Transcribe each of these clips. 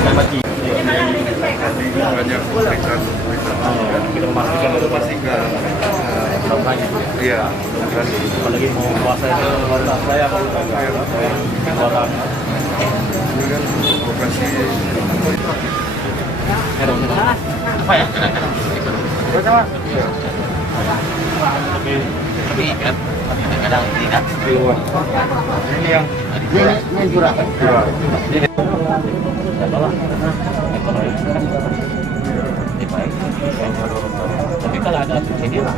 Bagi. Banyak pemeriksaan Kita memastikan lagi. iya Apalagi mau puasa itu saya orang ini kan operasi apa ya? Tapi kan kadang tidak. ini yang Ini curah. Tapi kalau ada ini lah.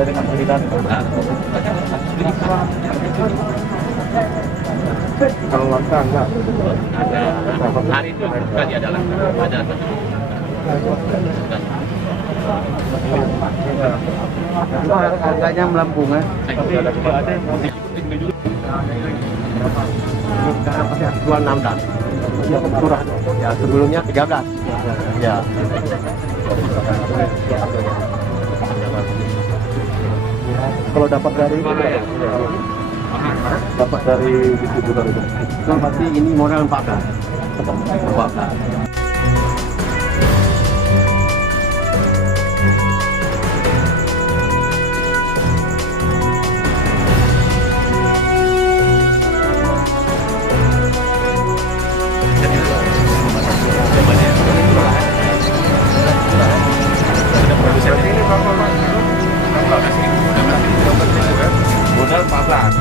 Dengan pilihan kalau langka enggak ada hari itu tadi ada Harganya melambung ya. Sekarang pasti jual 6 dan curah ya, sebelumnya 13 ya. Kalau dapat dari distributor itu, Kan pasti ini modal 14. 14. modal 14.